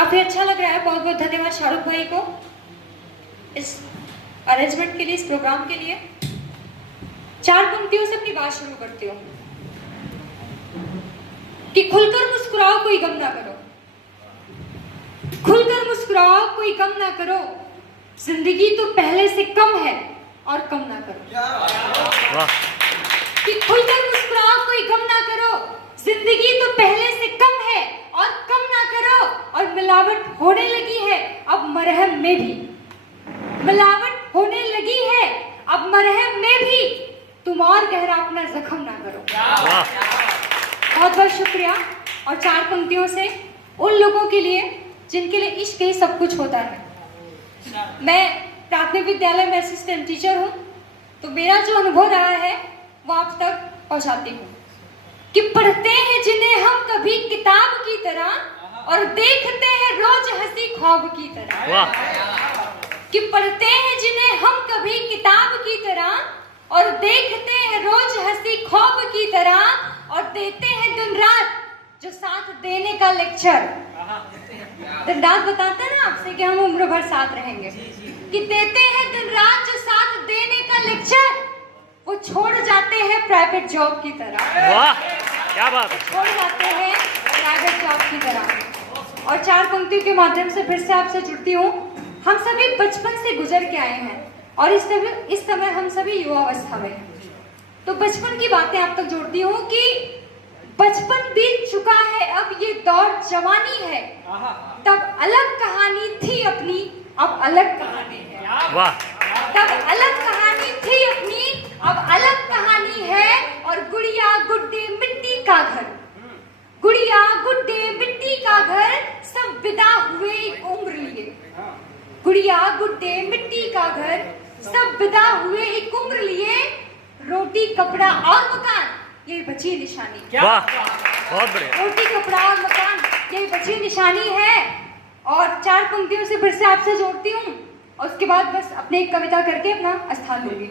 काफी अच्छा लग रहा है। बहुत बहुत धन्यवाद शाहरुख भाई को इस अरेंजमेंट के लिए, इस प्रोग्राम के लिए। 4 पंक्तियों से अपनी बात शुरू करती हूँ कि खुलकर मुस्कुराओ कोई गम ना करो, खुलकर मुस्कुराओ कोई गम ना करो, जिंदगी तो पहले से कम है और कम ना करो। कि खुलकर मुस्कुराओ कोई गम ना करो, जिंदगी तो पहले से कम है और कम ना करो। और मिलावट होने लगी है अब मरहम में भी, मिलावट होने लगी है अब मरहम में भी, तुम और गहरा अपना जख्म ना करो। बहुत बहुत शुक्रिया। और 4 पंक्तियों से उन लोगों के लिए जिनके लिए इश्क ही सब कुछ होता है। मैं प्राथमिक विद्यालय में असिस्टेंट टीचर हूँ, तो मेरा जो अनुभव रहा है वो आप तक पहुँचाती हूँ कि पढ़ते हैं जिन्हें हम कभी किताब की तरह और देखते हैं रोज हंसी ख्वाब की तरह। कि पढ़ते हैं जिन्हें हम कभी किताब की तरह और देखते हैं रोज हंसी ख्वाब की तरह, और देते हैं दिन रात जो साथ देने का लेक्चर। दिन रात बताते हैं ना आपसे कि हम उम्र भर साथ रहेंगे, कि देते हैं दिन रात जो साथ देने का लेक्चर, वो छोड़ जाते हैं प्राइवेट जॉब की तरह। वाह क्या बात है। छोड़ जाते हैं प्राइवेट जॉब की तरह। और 4 पंक्तियों के माध्यम से फिर से आपसे जुड़ती हूँ। हम सभी बचपन से गुजर के आए हैं और इस समय हम सभी युवावस्था में हैं। तो बचपन की बातें आप तक जोड़ती हूँ कि बचपन बीत चुका है, अब ये दौर जवानी है, तब अलग कहानी थी अपनी, अब अलग कहानी है। वाह। तब अलग कहानी थी अपनी, अब अलग कहानी है। और गुड़िया गुड्डे मिट्टी का घर, गुड़िया गुड्डे मिट्टी का घर, सब विदा हुए एक उम्र लिए। गुड़िया गुड्डे मिट्टी का घर, सब विदा हुए एक उम्र लिए, रोटी कपड़ा और मकान ये बची निशानी। वाह बहुत बढ़िया। रोटी कपड़ा और मकान ये बची निशानी है। और 4 पंक्तियों से फिर से आपसे जोड़ती हूँ और उसके बाद बस अपने एक कविता करके अपना स्थान लूंगी।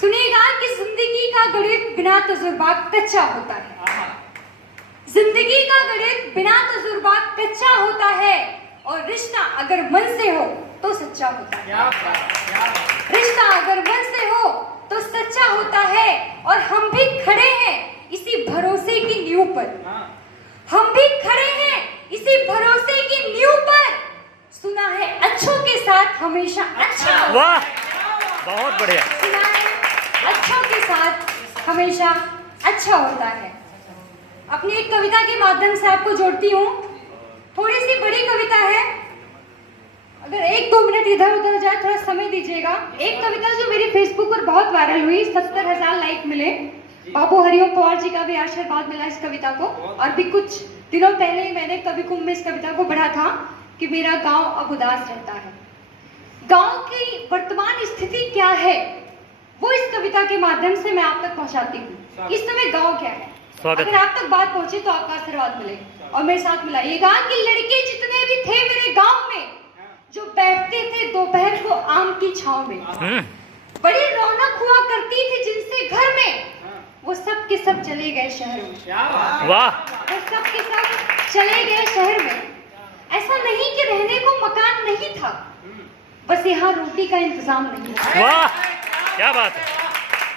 सुनिएगा कि जिंदगी का गणित बिना तजुर्बा कच्चा होता है। जिंदगी का गणित बिना तजुर्बा कच्चा होता है, और रिश्ता अगर मन से हो तो सच्चा होता है। रिश्ता अगर मन से हो तो सच्चा होता है। और हम भी खड़े हैं इसी भरोसे की नींव पर, हम भी खड़े हैं इसी भरोसे की नींव पर, सुना है अच्छों के साथ हमेशा अच्छा। वाह बहुत बढ़िया। सुना है अच्छों के साथ हमेशा अच्छा होता है। अपनी एक कविता के माध्यम से आपको जोड़ती हूँ। थोड़ी सी बड़ी कविता है, अगर 1-2 मिनट इधर उधर जाए थोड़ा समय दीजिएगा। एक कविता जो मेरी फेसबुक पर बहुत वायरल हुई, 70,000 लाइक मिले। बाबू हरिओम पवार जी का भी आशीर्वाद मिला इस कविता को। और भी कुछ दिनों पहले ही मैंने कवि कुंभ में इस कविता को पढ़ा था कि मेरा गांव अब उदास रहता है। गांव की वर्तमान स्थिति क्या है वो इस कविता के माध्यम से मैं आप तक पहुंचाती हूँ। इस समय गांव क्या है, अगर आप तक बात पहुंचे तो आपका आशीर्वाद मिले और मेरे साथ मिलाइएगा। कि लड़के जितने भी थे मेरे गांव में, जो बैठते थे दोपहर को आम की छांव में, बड़ी रौनक हुआ करती थी जिनसे घर में, वो सब के सब चले गए शहर में। वाह। वो सब के सब चले गए शहर में। ऐसा नहीं कि रहने को मकान नहीं था, बस यहाँ रोटी का इंतजाम नहीं था। वाह क्या बात है।